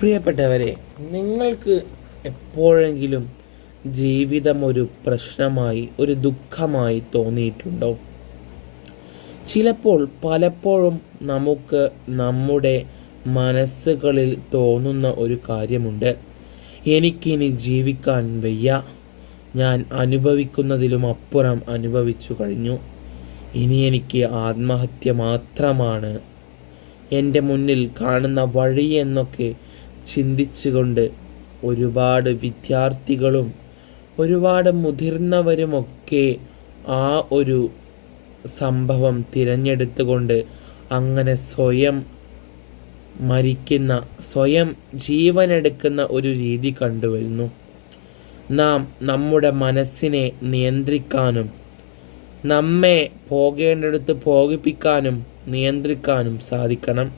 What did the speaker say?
പ്രിയപ്പെട്ടവരെ, നിങ്ങൾക്ക് എപ്പോഴെങ്കിലും ജീവിതം ഒരു പ്രശ്നമായി, ഒരു ദുഃഖമായി തോന്നിയിട്ടുണ്ടോ? പലപ്പോഴും നമുക്ക് നമ്മുടെ മനസ്സുകളിൽ തോന്നുന്ന ഒരു കാര്യമുണ്ട്. എനിക്കിനി ജീവിക്കാൻ വയ്യ, ഞാൻ അനുഭവിക്കുന്നതിലും അപ്പുറം അനുഭവിച്ചു കഴിഞ്ഞു, ഇനി എനിക്ക് ആത്മഹത്യ മാത്രമാണ് എൻ്റെ മുന്നിൽ കാണുന്ന വഴി എന്നൊക്കെ ചിന്തിച്ചുകൊണ്ട് ഒരുപാട് വിദ്യാർത്ഥികളും ഒരുപാട് മുതിർന്നവരുമൊക്കെ ആ ഒരു സംഭവം തിരഞ്ഞെടുത്തുകൊണ്ട് അങ്ങനെ സ്വയം മരിക്കുന്ന, സ്വയം ജീവനെടുക്കുന്ന ഒരു രീതി കണ്ടുവരുന്നു. നാം നമ്മുടെ മനസ്സിനെ നിയന്ത്രിക്കാനും നമ്മെ പോകേണ്ടിടത്ത് പോകിപ്പിക്കാനും നിയന്ത്രിക്കാനും സാധിക്കണം.